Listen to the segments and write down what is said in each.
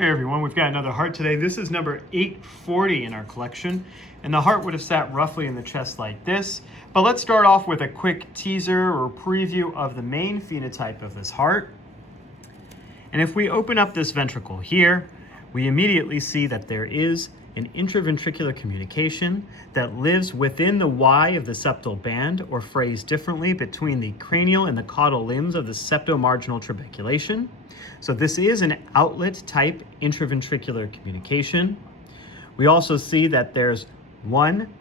Hey everyone, we've got another heart today. This is number 840 in our collection, and the heart would have sat roughly in the chest like this. But let's start off with a quick teaser or preview of the main phenotype of this heart. And if we open up this ventricle here, we immediately see that there is an interventricular communication that lives within the Y of the septal band, or phrased differently, between the cranial and the caudal limbs of the septomarginal trabeculation. So this is an outlet type interventricular communication. We also see that there's one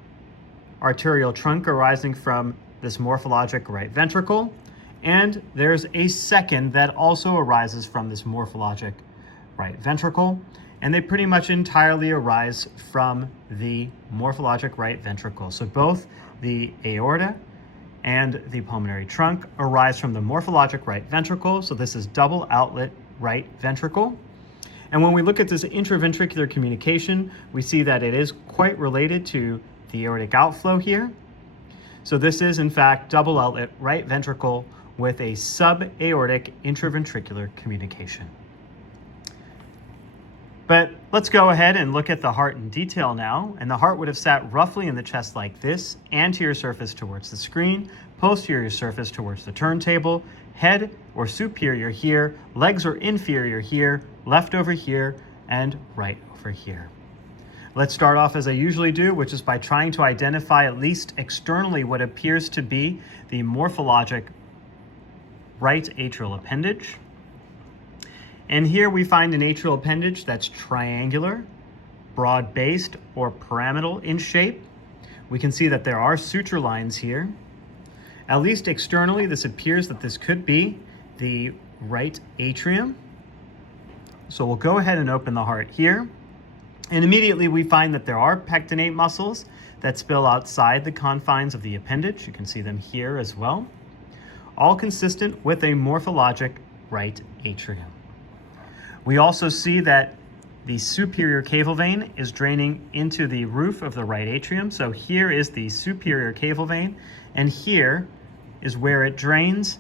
arterial trunk arising from this morphologic right ventricle, and there's a second that also arises from this morphologic right ventricle, and they pretty much entirely arise from the morphologic right ventricle. So both the aorta and the pulmonary trunk arise from the morphologic right ventricle, so this is double outlet right ventricle. And when we look at this interventricular communication, we see that it is quite related to the aortic outflow here. So this is in fact double outlet right ventricle with a subaortic interventricular communication. But let's go ahead and look at the heart in detail now. And the heart would have sat roughly in the chest like this, anterior surface towards the screen, posterior surface towards the turntable, head or superior here, legs or inferior here, left over here, and right over here. Let's start off as I usually do, which is by trying to identify at least externally what appears to be the morphologic right atrial appendage. And here we find an atrial appendage that's triangular, broad-based, or pyramidal in shape. We can see that there are suture lines here. At least externally, this appears that this could be the right atrium. So we'll go ahead and open the heart here. And immediately we find that there are pectinate muscles that spill outside the confines of the appendage. You can see them here as well. All consistent with a morphologic right atrium. We also see that the superior caval vein is draining into the roof of the right atrium. So here is the superior caval vein, and here is where it drains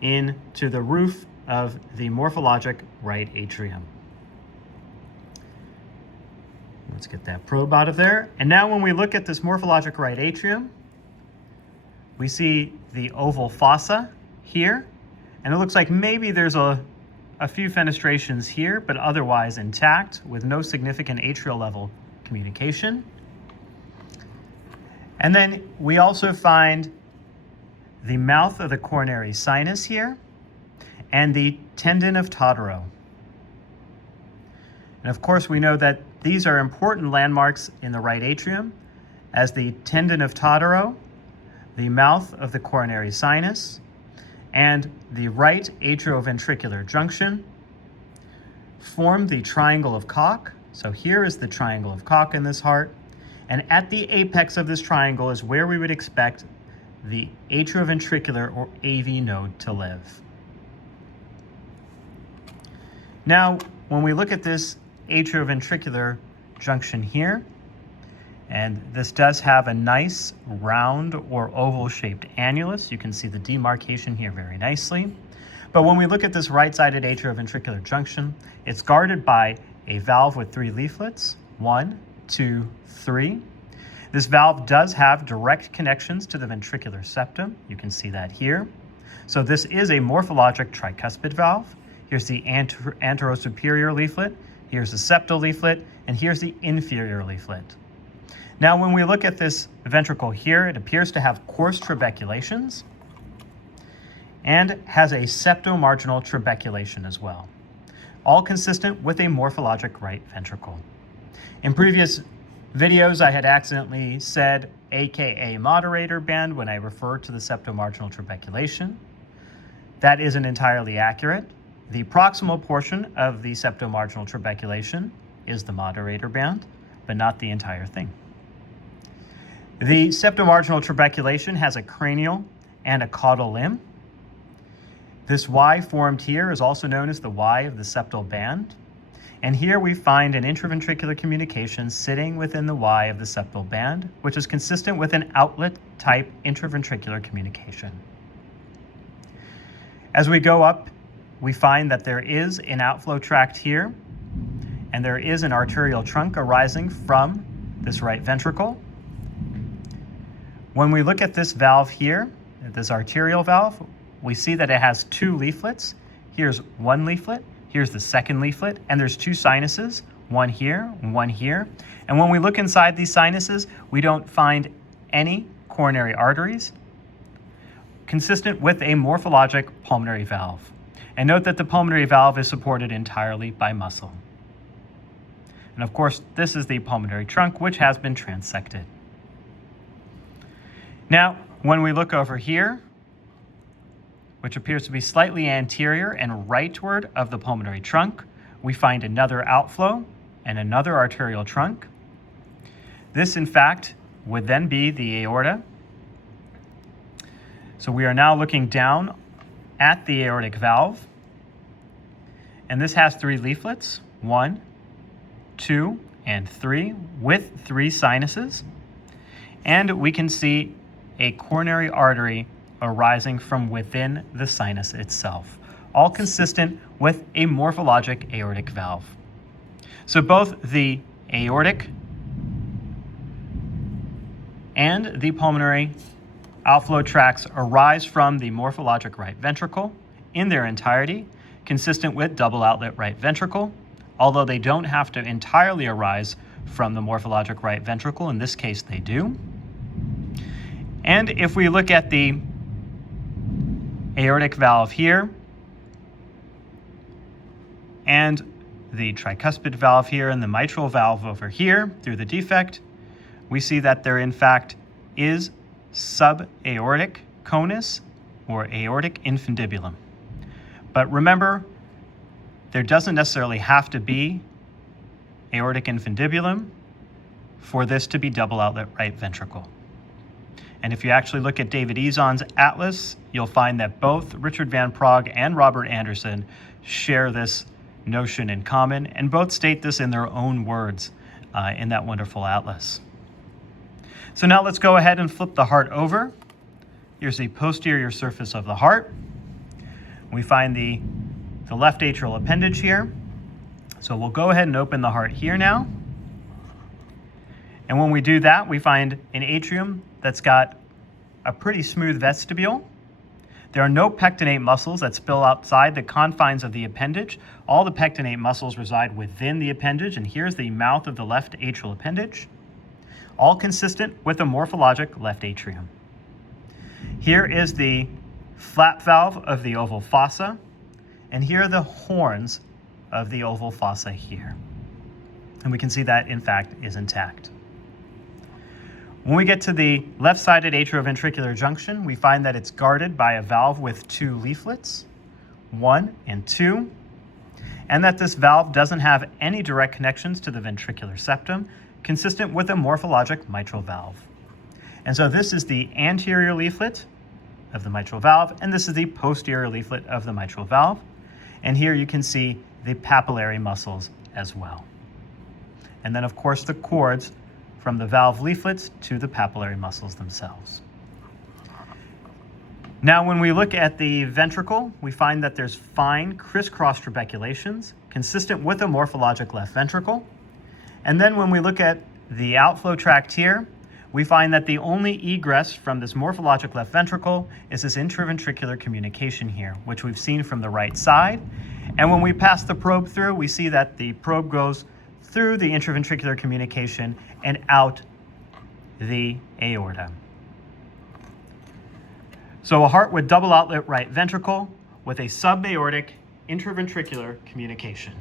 into the roof of the morphologic right atrium. Let's get that probe out of there. And now when we look at this morphologic right atrium, we see the oval fossa here, and it looks like maybe there's a few fenestrations here, but otherwise intact with no significant atrial level communication. And then we also find the mouth of the coronary sinus here and the tendon of Totaro. And of course we know that these are important landmarks in the right atrium, as the tendon of Totaro, the mouth of the coronary sinus, and the right atrioventricular junction form the triangle of Koch. So here is the triangle of Koch in this heart. And at the apex of this triangle is where we would expect the atrioventricular or AV node to live. Now, when we look at this atrioventricular junction here, and this does have a nice round or oval shaped annulus. You can see the demarcation here very nicely. But when we look at this right-sided atrioventricular junction, it's guarded by a valve with 3 leaflets, 1, 2, 3. This valve does have direct connections to the ventricular septum. You can see that here. So this is a morphologic tricuspid valve. Here's the anterosuperior leaflet, here's the septal leaflet, and here's the inferior leaflet. Now, when we look at this ventricle here, it appears to have coarse trabeculations and has a septomarginal trabeculation as well, all consistent with a morphologic right ventricle. In previous videos, I had accidentally said AKA moderator band when I referred to the septomarginal trabeculation. That isn't entirely accurate. The proximal portion of the septomarginal trabeculation is the moderator band, but not the entire thing. The septomarginal trabeculation has a cranial and a caudal limb. This Y formed here is also known as the Y of the septal band. And here we find an interventricular communication sitting within the Y of the septal band, which is consistent with an outlet type interventricular communication. As we go up, we find that there is an outflow tract here, and there is an arterial trunk arising from this right ventricle. When we look at this valve here, this arterial valve, we see that it has two leaflets. Here's one leaflet, here's the second leaflet, and there's two sinuses, one here, one here. And when we look inside these sinuses, we don't find any coronary arteries, consistent with a morphologic pulmonary valve. And note that the pulmonary valve is supported entirely by muscle. And of course, this is the pulmonary trunk, which has been transected. Now, when we look over here, which appears to be slightly anterior and rightward of the pulmonary trunk, we find another outflow and another arterial trunk. This, in fact, would then be the aorta. So we are now looking down at the aortic valve, and this has three leaflets, 1, 2, and 3, with 3 sinuses. And we can see a coronary artery arising from within the sinus itself, all consistent with a morphologic aortic valve. So both the aortic and the pulmonary outflow tracts arise from the morphologic right ventricle in their entirety, consistent with double outlet right ventricle, although they don't have to entirely arise from the morphologic right ventricle. In this case, they do. And if we look at the aortic valve here and the tricuspid valve here and the mitral valve over here through the defect, we see that there in fact is subaortic conus or aortic infundibulum. But remember, there doesn't necessarily have to be aortic infundibulum for this to be double outlet right ventricle. And if you actually look at David Ezon's atlas, you'll find that both Richard Van Praagh and Robert Anderson share this notion in common, and both state this in their own words in that wonderful atlas. So now let's go ahead and flip the heart over. Here's the posterior surface of the heart. We find the left atrial appendage here. So we'll go ahead and open the heart here now. And when we do that, we find an atrium that's got a pretty smooth vestibule. There are no pectinate muscles that spill outside the confines of the appendage. All the pectinate muscles reside within the appendage, and here's the mouth of the left atrial appendage, all consistent with the morphologic left atrium. Here is the flap valve of the oval fossa, and here are the horns of the oval fossa here. And we can see that, in fact, is intact. When we get to the left-sided atrioventricular junction, we find that it's guarded by a valve with 2 leaflets, 1 and 2, and that this valve doesn't have any direct connections to the ventricular septum, consistent with a morphologic mitral valve. And so this is the anterior leaflet of the mitral valve, and this is the posterior leaflet of the mitral valve. And here you can see the papillary muscles as well. And then, of course, the cords from the valve leaflets to the papillary muscles themselves. Now, when we look at the ventricle, we find that there's fine crisscross trabeculations consistent with a morphologic left ventricle. And then when we look at the outflow tract here, we find that the only egress from this morphologic left ventricle is this interventricular communication here, which we've seen from the right side. And when we pass the probe through, we see that the probe goes through the interventricular communication and out the aorta. So a heart with double outlet right ventricle with a subaortic interventricular communication.